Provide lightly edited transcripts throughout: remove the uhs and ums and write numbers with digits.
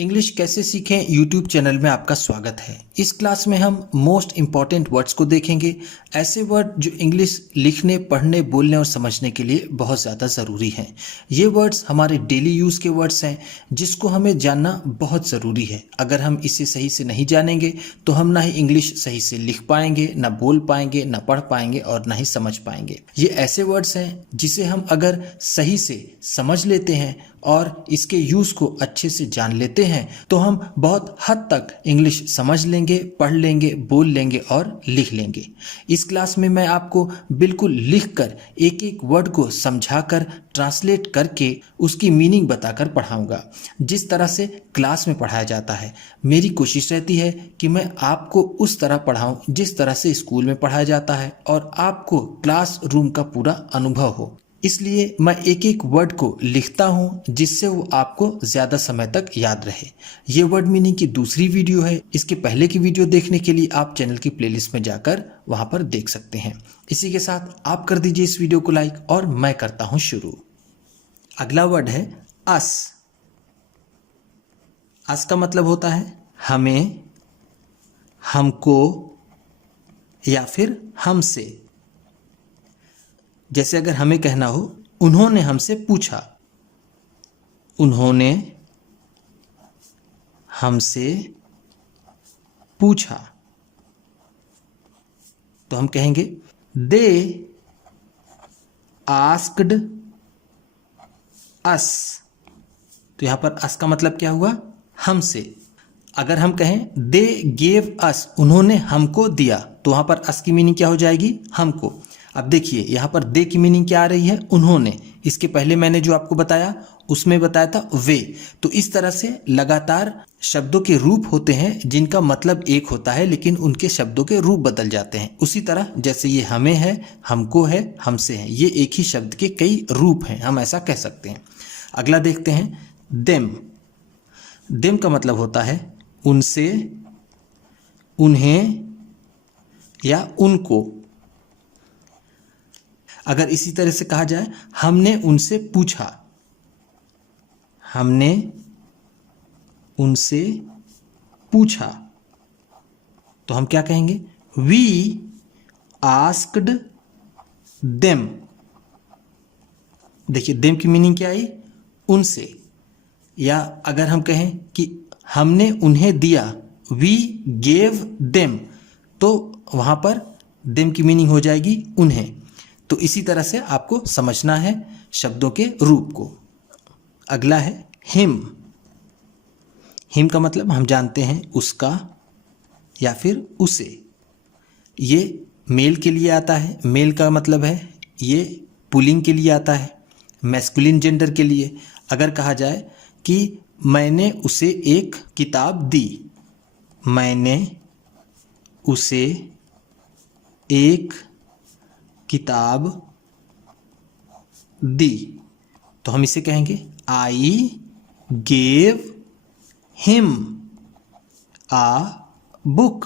English कैसे सीखें YouTube channel में आपका स्वागत है। इस क्लास में हम मोस्ट इम्पॉर्टेंट वर्ड्स को देखेंगे। ऐसे वर्ड जो इंग्लिश लिखने, पढ़ने, बोलने और समझने के लिए बहुत ज़्यादा ज़रूरी हैं। ये वर्ड्स हमारे डेली यूज़ के वर्ड्स हैं जिसको हमें जानना बहुत ज़रूरी है। अगर हम इसे सही से नहीं जानेंगे तो हम ना ही इंग्लिश सही से लिख पाएंगे, ना बोल पाएंगे, ना पढ़ पाएंगे और ना ही समझ पाएंगे। ये ऐसे वर्ड्स हैं जिसे हम अगर सही से समझ लेते हैं और इसके यूज़ को अच्छे से जान लेते हैं तो हम बहुत हद तक इंग्लिश समझ लेंगे, पढ़ लेंगे, बोल लेंगे और लिख लेंगे। इस क्लास में मैं आपको बिल्कुल लिखकर एक एक वर्ड को समझाकर ट्रांसलेट करके उसकी मीनिंग बताकर पढ़ाऊंगा, जिस तरह से क्लास में पढ़ाया जाता है। मेरी कोशिश रहती है कि मैं आपको उस तरह पढ़ाऊं जिस तरह से स्कूल में पढ़ाया जाता है और आपको क्लासरूम का पूरा अनुभव हो। इसलिए मैं एक एक वर्ड को लिखता हूं जिससे वो आपको ज़्यादा समय तक याद रहे। ये वर्ड मीनिंग की दूसरी वीडियो है। इसके पहले की वीडियो देखने के लिए आप चैनल की प्लेलिस्ट में जाकर वहां पर देख सकते हैं। इसी के साथ आप कर दीजिए इस वीडियो को लाइक और मैं करता हूं शुरू। अगला वर्ड है अस। अस का मतलब होता है हमें, हमको या फिर हमसे। जैसे अगर हमें कहना हो उन्होंने हमसे पूछा, उन्होंने हमसे पूछा, तो हम कहेंगे दे आस्क्ड अस। तो यहां पर अस का मतलब क्या हुआ? हमसे। अगर हम कहें दे गेव अस, उन्होंने हमको दिया, तो वहां पर अस की मीनिंग क्या हो जाएगी? हमको। अब देखिए यहां पर दे की मीनिंग क्या आ रही है? उन्होंने। इसके पहले मैंने जो आपको बताया उसमें बताया था वे। तो इस तरह से लगातार शब्दों के रूप होते हैं जिनका मतलब एक होता है लेकिन उनके शब्दों के रूप बदल जाते हैं। उसी तरह जैसे ये हमें है, हमको है, हमसे है, ये एक ही शब्द के कई रूप हैं, हम ऐसा कह सकते हैं। अगला देखते हैं देम। देम का मतलब होता है उनसे, उन्हें या उनको। अगर इसी तरह से कहा जाए हमने उनसे पूछा, हमने उनसे पूछा, तो हम क्या कहेंगे? We asked them. देखिए देम की मीनिंग क्या आई? उनसे। या अगर हम कहें कि हमने उन्हें दिया, वी गेव देम, तो वहां पर देम की मीनिंग हो जाएगी उन्हें। तो इसी तरह से आपको समझना है शब्दों के रूप को। अगला है हिम। हिम का मतलब हम जानते हैं उसका या फिर उसे। ये मेल के लिए आता है। मेल का मतलब है ये पुलिंग के लिए आता है, मैस्कुलिन जेंडर के लिए। अगर कहा जाए कि मैंने उसे एक किताब दी, मैंने उसे एक किताब दी, तो हम इसे कहेंगे I gave him a book.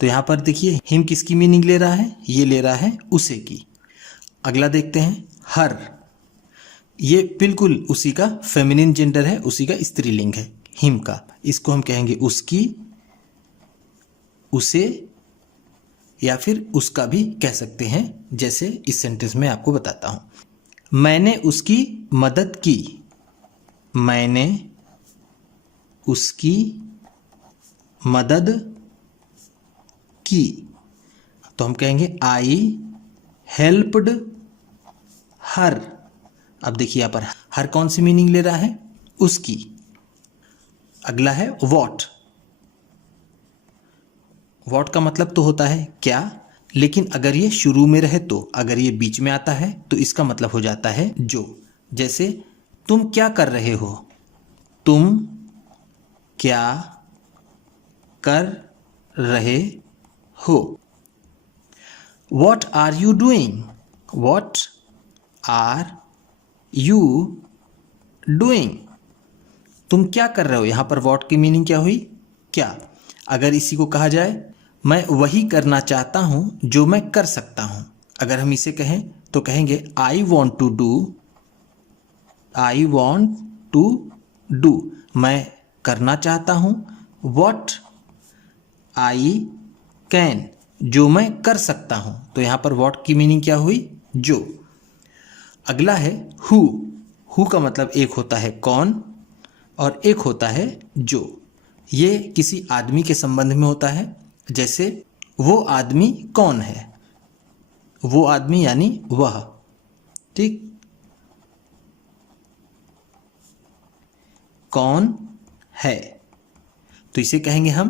तो यहां पर देखिए हिम किसकी मीनिंग ले रहा है? ये ले रहा है उसे की। अगला देखते हैं हर। ये बिल्कुल उसी का फेमिनिन जेंडर है, उसी का स्त्रीलिंग है हिम का। इसको हम कहेंगे उसकी, उसे या फिर उसका भी कह सकते हैं, जैसे इस सेंटेंस में आपको बताता हूं। मैंने उसकी मदद की, मैंने उसकी मदद की, तो हम कहेंगे आई हेल्प्ड हर। अब देखिए यहां पर हर कौन सी मीनिंग ले रहा है? उसकी। अगला है वॉट। वॉट का मतलब तो होता है क्या, लेकिन अगर ये शुरू में रहे तो, अगर ये बीच में आता है तो इसका मतलब हो जाता है जो। जैसे तुम क्या कर रहे हो? तुम क्या कर रहे हो? What are you doing? What are you doing? तुम क्या कर रहे हो? यहां पर वॉट की मीनिंग क्या हुई? क्या। अगर इसी को कहा जाए मैं वही करना चाहता हूं जो मैं कर सकता हूं, अगर हम इसे कहें तो कहेंगे I want to do, I want to do, मैं करना चाहता हूँ, what I can, जो मैं कर सकता हूँ। तो यहाँ पर what की मीनिंग क्या हुई, जो। अगला है who का मतलब एक होता है कौन और एक होता है जो। ये किसी आदमी के संबंध में होता है, जैसे वो आदमी कौन है, वो आदमी यानी वह, ठीक। कौन है, तो इसे कहेंगे हम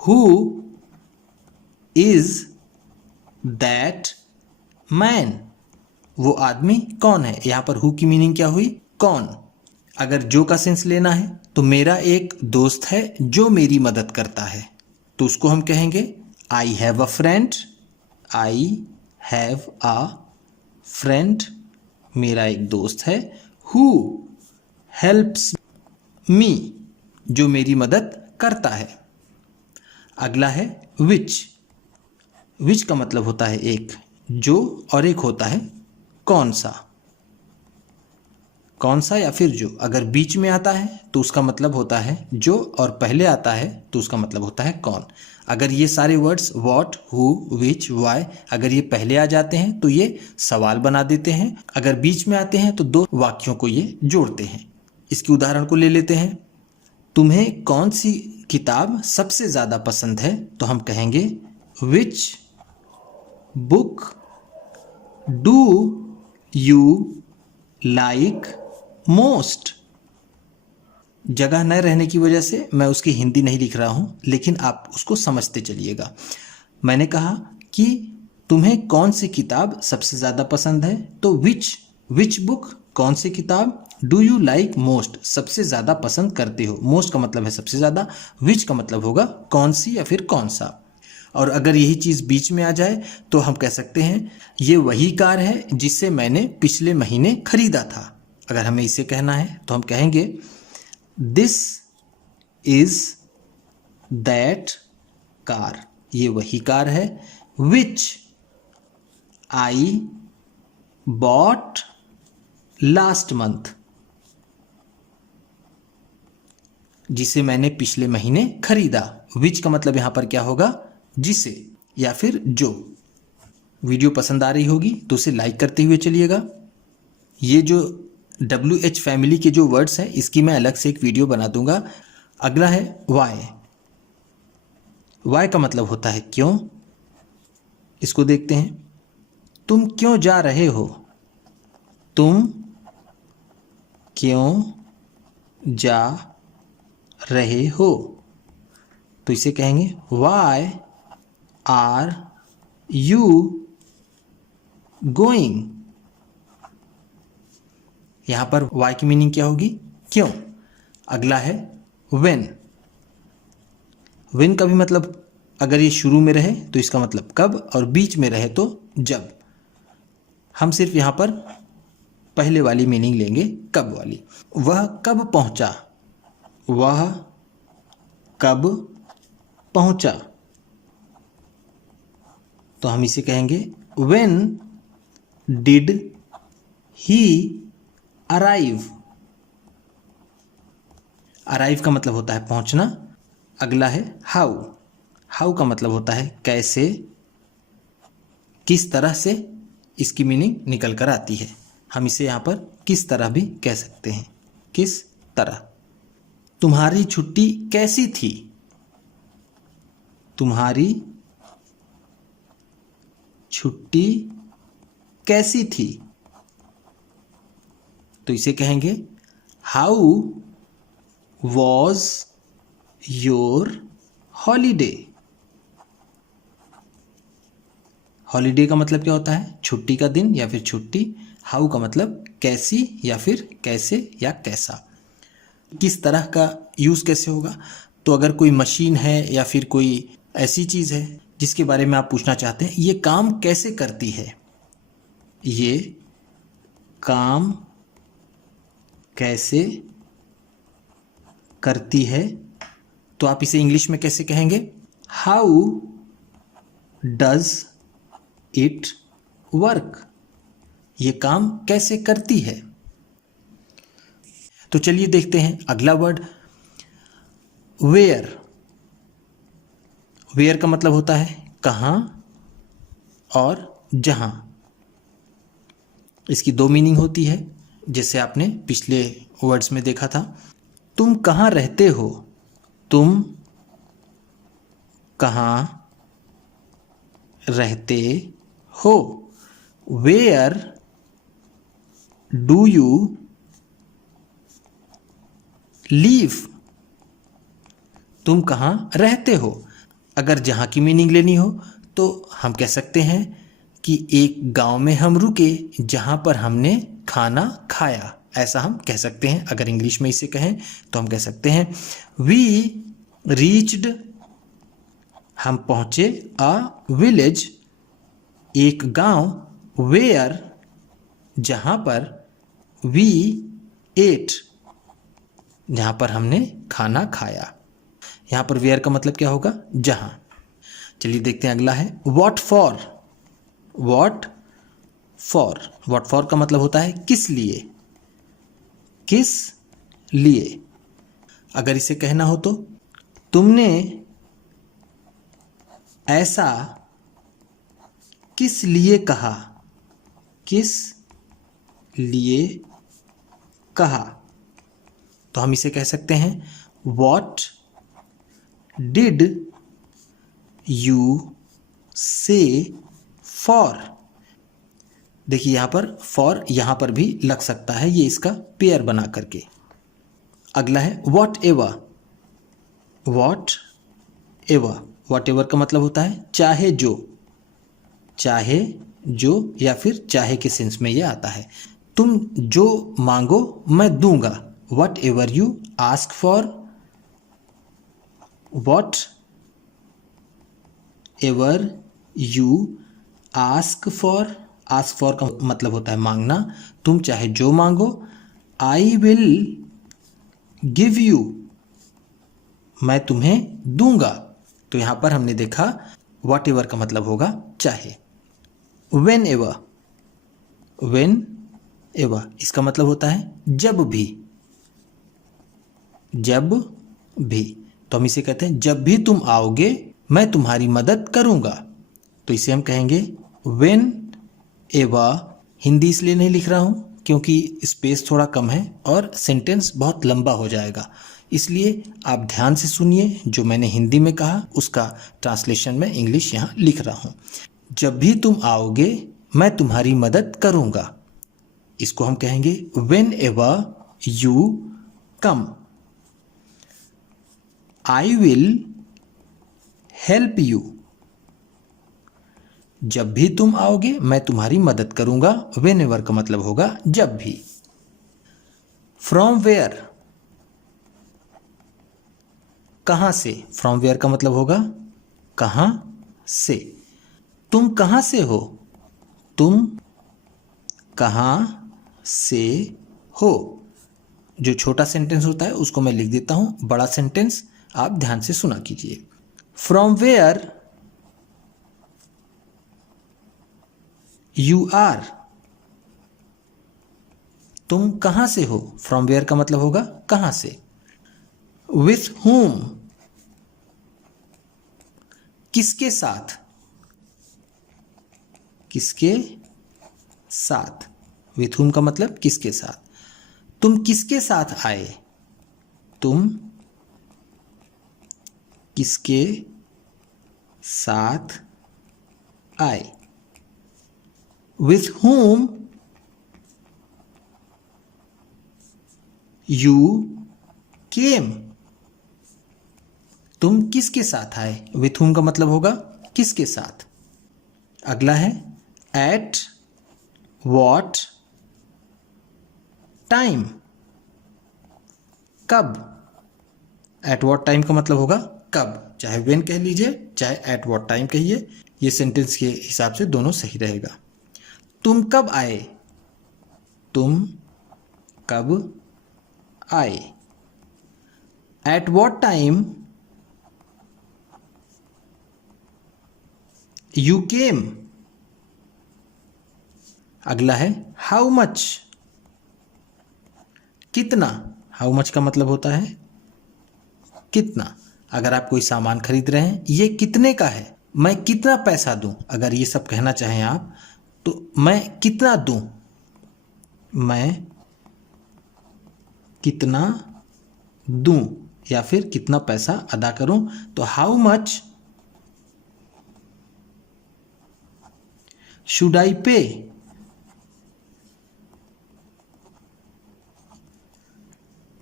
हु इज दैट मैन, वो आदमी कौन है। यहां पर हु की मीनिंग क्या हुई, कौन। अगर जो का सेंस लेना है तो मेरा एक दोस्त है जो मेरी मदद करता है, तो उसको हम कहेंगे I have a friend, I have a friend, मेरा एक दोस्त है। हु हेल्प्स मी, जो मेरी मदद करता है। अगला है विच का मतलब होता है एक, जो, और एक होता है कौन सा या फिर जो। अगर बीच में आता है तो उसका मतलब होता है जो, और पहले आता है तो उसका मतलब होता है कौन। अगर ये सारे words what, who, which, why अगर ये पहले आ जाते हैं तो ये सवाल बना देते हैं, अगर बीच में आते हैं तो दो वाक्यों को ये जोड़ते हैं। इसकी उदाहरण को ले लेते हैं। तुम्हें कौन सी किताब सबसे ज़्यादा पसंद है, तो हम कहेंगे which book do you like most. जगह न रहने की वजह से मैं उसकी हिंदी नहीं लिख रहा हूँ, लेकिन आप उसको समझते चलिएगा। मैंने कहा कि तुम्हें कौन सी किताब सबसे ज़्यादा पसंद है, तो विच बुक, कौन सी किताब, डू यू लाइक मोस्ट, सबसे ज़्यादा पसंद करते हो। मोस्ट का मतलब है सबसे ज़्यादा, विच का मतलब होगा कौन सी या फिर कौन सा। और अगर यही चीज़ बीच में आ जाए तो हम कह सकते हैं ये वही कार है जिसे मैंने पिछले महीने खरीदा था। अगर हमें इसे कहना है तो हम कहेंगे दिस इज दैट कार, ये वही कार है, विच आई बॉट लास्ट मंथ, जिसे मैंने पिछले महीने खरीदा। विच का मतलब यहां पर क्या होगा, जिसे या फिर जो। वीडियो पसंद आ रही होगी तो उसे लाइक करते हुए चलिएगा। ये जो WH फैमिली के जो वर्ड्स हैं इसकी मैं अलग से एक वीडियो बना दूंगा। अगला है वाई का मतलब होता है क्यों। इसको देखते हैं। तुम क्यों जा रहे हो, तुम क्यों जा रहे हो, तो इसे कहेंगे वाई आर यू गोइंग। यहां पर वाई की मीनिंग क्या होगी, क्यों। अगला है वेन का भी मतलब अगर ये शुरू में रहे तो इसका मतलब कब, और बीच में रहे तो जब। हम सिर्फ यहां पर पहले वाली मीनिंग लेंगे, कब वाली। वह कब पहुंचा, वह कब पहुंचा, तो हम इसे कहेंगे when did he arrive. Arrive का मतलब होता है पहुंचना। अगला है हाउ का मतलब होता है कैसे, किस तरह से, इसकी मीनिंग निकल कर आती है। हम इसे यहां पर किस तरह भी कह सकते हैं, किस तरह। तुम्हारी छुट्टी कैसी थी, तुम्हारी छुट्टी कैसी थी, तो इसे कहेंगे how was your holiday. Holiday का मतलब क्या होता है, छुट्टी का दिन या फिर छुट्टी। हाउ का मतलब कैसी या फिर कैसे या कैसा। किस तरह का यूज़ कैसे होगा, तो अगर कोई मशीन है या फिर कोई ऐसी चीज़ है जिसके बारे में आप पूछना चाहते हैं ये काम कैसे करती है, ये काम कैसे करती है, तो आप इसे इंग्लिश में कैसे कहेंगे, हाउ डज इट वर्क, ये काम कैसे करती है। तो चलिए देखते हैं अगला वर्ड। वेयर, वेयर का मतलब होता है कहाँ और जहाँ। इसकी दो मीनिंग होती है, जैसे आपने पिछले वर्ड्स में देखा था। तुम कहाँ रहते हो, तुम कहाँ रहते हो। वेयर डू यू लीव, तुम कहाँ रहते हो। अगर जहाँ की मीनिंग लेनी हो तो हम कह सकते हैं कि एक गांव में हम रुके जहाँ पर हमने खाना खाया, ऐसा हम कह सकते हैं। अगर इंग्लिश में इसे कहें तो हम कह सकते हैं वी रीच्ड, हम पहुँचे, अ विलेज, एक गांव, वेयर, जहाँ पर, वी एट, जहाँ पर हमने खाना खाया। यहाँ पर वेयर का मतलब क्या होगा, जहाँ। चलिए देखते हैं अगला है what for. What for, what for का मतलब होता है किस लिए, किस लिए। अगर इसे कहना हो तो तुमने ऐसा किस लिए कहा, किस लिए कहा। तो हम इसे कह सकते हैं वॉट डिड यू से फॉर। देखिए यहाँ पर फॉर यहाँ पर भी लग सकता है, ये इसका पेयर बना करके। अगला है what ever. What ever, what ever का मतलब होता है चाहे जो, चाहे जो, या फिर चाहे के सेंस में ये आता है। तुम जो मांगो मैं दूंगा। What ever you ask for, what ever you ask for. Ask for का मतलब होता है मांगना। तुम चाहे जो मांगो, आई विल गिव यू, मैं तुम्हें दूंगा। तो यहां पर हमने देखा वॉट एवर का मतलब होगा चाहे। वेन एवर, वेन एवर इसका मतलब होता है जब भी, जब भी। तो हम इसे कहते हैं जब भी तुम आओगे मैं तुम्हारी मदद करूंगा। तो इसे हम कहेंगे वेन एवर। हिंदी इसलिए नहीं लिख रहा हूं क्योंकि स्पेस थोड़ा कम है और सेंटेंस बहुत लंबा हो जाएगा, इसलिए आप ध्यान से सुनिए। जो मैंने हिंदी में कहा उसका ट्रांसलेशन में इंग्लिश यहाँ लिख रहा हूँ। जब भी तुम आओगे मैं तुम्हारी मदद करूँगा, इसको हम कहेंगे when ever you come. I will help you, जब भी तुम आओगे मैं तुम्हारी मदद करूँगा। वेन एवर का मतलब होगा जब भी। फ्रॉम वेयर, कहाँ से। फ्रॉम वेयर का मतलब होगा कहाँ से। तुम कहाँ से हो, तुम कहाँ से हो। जो छोटा सेंटेंस होता है उसको मैं लिख देता हूँ, बड़ा सेंटेंस आप ध्यान से सुना कीजिए। फ्रॉम वेयर यू आर, तुम कहाँ से हो। फ्रॉम वेयर का मतलब होगा कहाँ से। विथ whom, किसके साथ, किसके साथ। विथ whom का मतलब किसके साथ। तुम किसके साथ आए, तुम किसके साथ आए। विथ whom यू केम, तुम किसके साथ आए। विथ whom का मतलब होगा किसके साथ। अगला है एट वॉट टाइम, कब। एट वॉट टाइम का मतलब होगा कब, चाहे वेन कह लीजिए चाहे एट वॉट टाइम कहिए, ये सेंटेंस के हिसाब से दोनों सही रहेगा। तुम कब आए, तुम कब आए। At what time you came. अगला है हाउ मच, कितना। हाउ मच का मतलब होता है कितना। अगर आप कोई सामान खरीद रहे हैं, ये कितने का है, मैं कितना पैसा दूं, अगर ये सब कहना चाहें आप तो मैं कितना दूं, मैं कितना दूं या फिर कितना पैसा अदा करूं, तो हाउ मच शुड आई पे।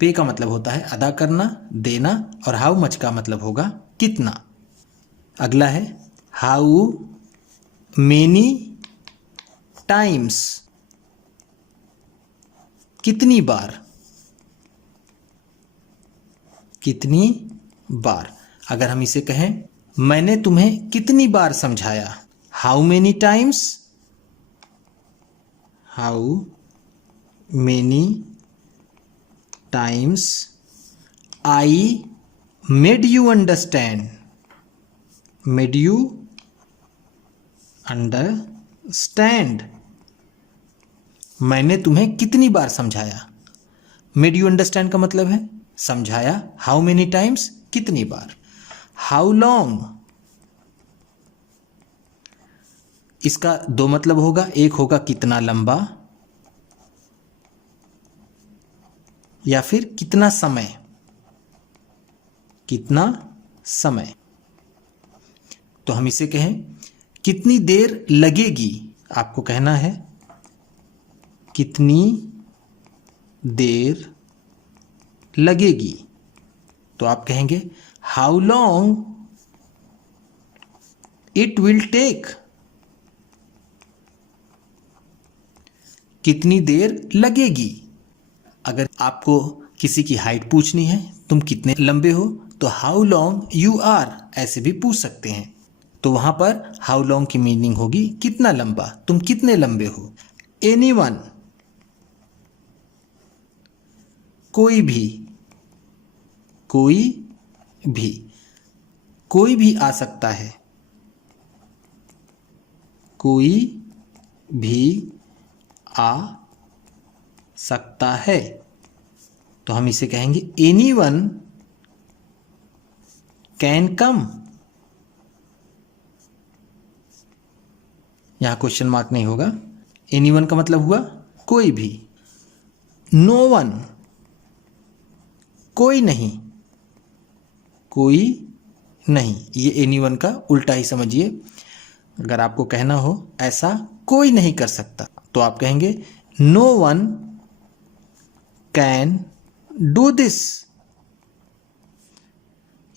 पे का मतलब होता है अदा करना, देना, और हाउ मच का मतलब होगा कितना। अगला है हाउ मेनी टाइम्स, कितनी बार, कितनी बार। अगर हम इसे कहें मैंने तुम्हें कितनी बार समझाया, how many times, how many times I made you understand, made you understand. मैंने तुम्हें कितनी बार समझाया, मेड यू अंडरस्टैंड का मतलब है समझाया, हाउ मेनी टाइम्स कितनी बार। हाउ लॉन्ग, इसका दो मतलब होगा, एक होगा कितना लंबा या फिर कितना समय, कितना समय। तो हम इसे कहें कितनी देर लगेगी, आपको कहना है कितनी देर लगेगी, तो आप कहेंगे how long it will take, कितनी देर लगेगी। अगर आपको किसी की हाइट पूछनी है, तुम कितने लंबे हो, तो हाउ लॉन्ग यू आर ऐसे भी पूछ सकते हैं। तो वहां पर हाउ लॉन्ग की मीनिंग होगी कितना लंबा, तुम कितने लंबे हो। एनीवन, कोई भी, कोई भी, कोई भी आ सकता है, कोई भी आ सकता है, तो हम इसे कहेंगे एनीवन कैन कम। यहां क्वेश्चन मार्क नहीं होगा, एनीवन का मतलब हुआ कोई भी। नो वन, कोई नहीं, कोई नहीं, ये एनीवन का उल्टा ही समझिए। अगर आपको कहना हो ऐसा कोई नहीं कर सकता, तो आप कहेंगे no one can do this.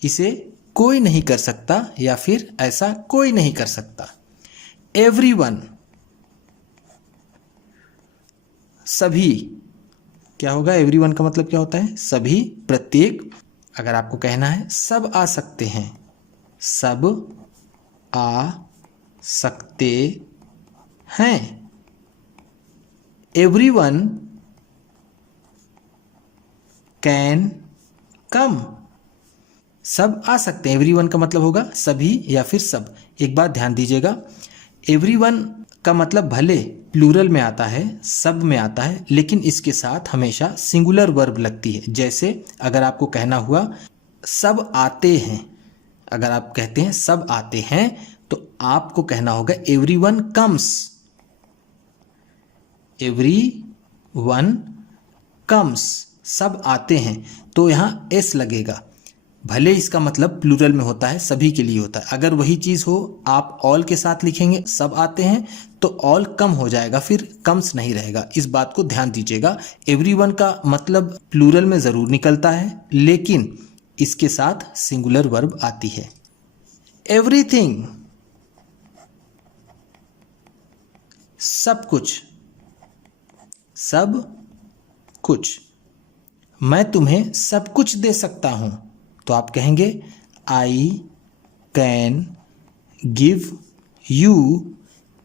इसे कोई नहीं कर सकता या फिर ऐसा कोई नहीं कर सकता। एवरीवन, सभी, क्या होगा, एवरीवन का मतलब क्या होता है, सभी, प्रत्येक। अगर आपको कहना है सब आ सकते हैं, सब आ सकते हैं। एवरीवन कैन कम, सब आ सकते हैं। एवरीवन का मतलब होगा सभी या फिर सब। एक बात ध्यान दीजिएगा, एवरीवन का मतलब भले प्लूरल में आता है, सब में आता है, लेकिन इसके साथ हमेशा सिंगुलर वर्ब लगती है। जैसे अगर आपको कहना हुआ सब आते हैं, अगर आप कहते हैं सब आते हैं, तो आपको कहना होगा एवरीवन कम्स, एवरीवन कम्स, सब आते हैं, तो यहाँ एस लगेगा। भले इसका मतलब प्लूरल में होता है, सभी के लिए होता है। अगर वही चीज हो आप ऑल के साथ लिखेंगे, सब आते हैं, तो ऑल कम हो जाएगा, फिर कम्स नहीं रहेगा। इस बात को ध्यान दीजिएगा। एवरीवन का मतलब प्लूरल में जरूर निकलता है, लेकिन इसके साथ सिंगुलर वर्ब आती है। एवरीथिंग, सब कुछ, सब कुछ। मैं तुम्हें सब कुछ दे सकता हूं, तो आप कहेंगे I can give you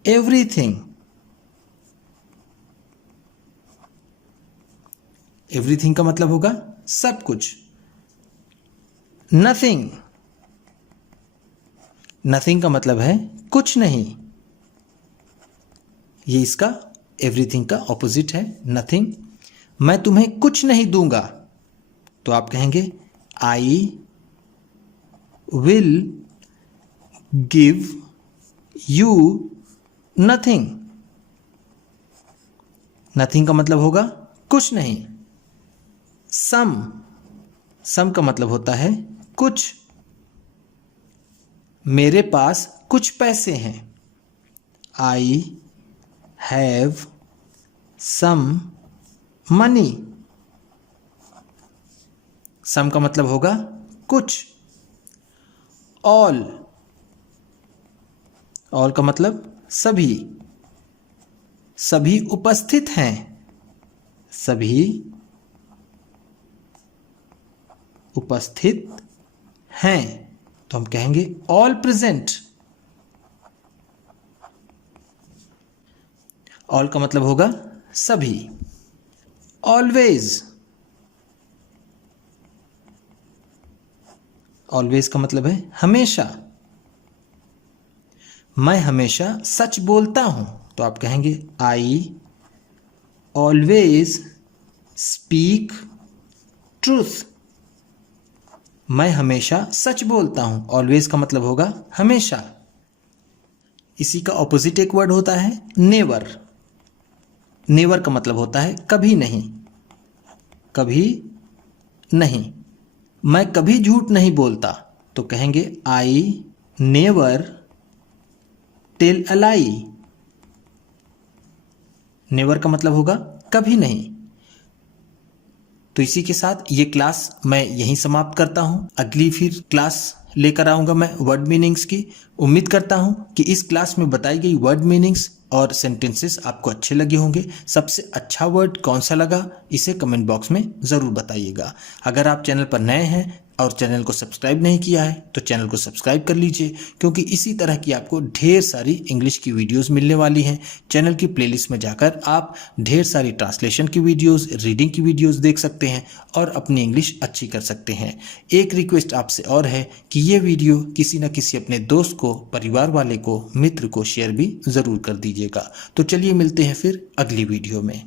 everything. Everything का मतलब होगा सब कुछ। नथिंग, नथिंग का मतलब है कुछ नहीं, ये इसका एवरीथिंग का ऑपोजिट है, नथिंग। मैं तुम्हें कुछ नहीं दूंगा, तो आप कहेंगे आई will give you nothing। nothing का मतलब होगा कुछ नहीं। some का मतलब होता है कुछ। मेरे पास कुछ पैसे हैं। I have some money। some का मतलब होगा कुछ। all का मतलब सभी। सभी उपस्थित हैं। सभी उपस्थित हैं तो हम कहेंगे ऑल प्रेजेंट। ऑल का मतलब होगा सभी। ऑलवेज का मतलब है हमेशा। मैं हमेशा सच बोलता हूं तो आप कहेंगे आई ऑलवेज स्पीक ट्रूथ। मैं हमेशा सच बोलता हूं। ऑलवेज का मतलब होगा हमेशा। इसी का ऑपोजिट एक वर्ड होता है नेवर। नेवर का मतलब होता है कभी नहीं। कभी नहीं। मैं कभी झूठ नहीं बोलता तो कहेंगे I never tell a lie. Never का मतलब होगा कभी नहीं। तो इसी के साथ ये क्लास मैं यहीं समाप्त करता हूं। अगली फिर क्लास लेकर आऊंगा मैं वर्ड मीनिंग्स की। उम्मीद करता हूं कि इस क्लास में बताई गई वर्ड मीनिंग्स और सेंटेंसेस आपको अच्छे लगे होंगे। सबसे अच्छा वर्ड कौन सा लगा इसे कमेंट बॉक्स में ज़रूर बताइएगा। अगर आप चैनल पर नए हैं और चैनल को सब्सक्राइब नहीं किया है तो चैनल को सब्सक्राइब कर लीजिए, क्योंकि इसी तरह की आपको ढेर सारी इंग्लिश की वीडियोस मिलने वाली हैं। चैनल की प्लेलिस्ट में जाकर आप ढेर सारी ट्रांसलेशन की वीडियोस, रीडिंग की वीडियोस देख सकते हैं और अपनी इंग्लिश अच्छी कर सकते हैं। एक रिक्वेस्ट आपसे और है कि ये वीडियो किसी न किसी अपने दोस्त को, परिवार वाले को, मित्र को शेयर भी ज़रूर कर दीजिएगा। तो चलिए मिलते हैं फिर अगली वीडियो में।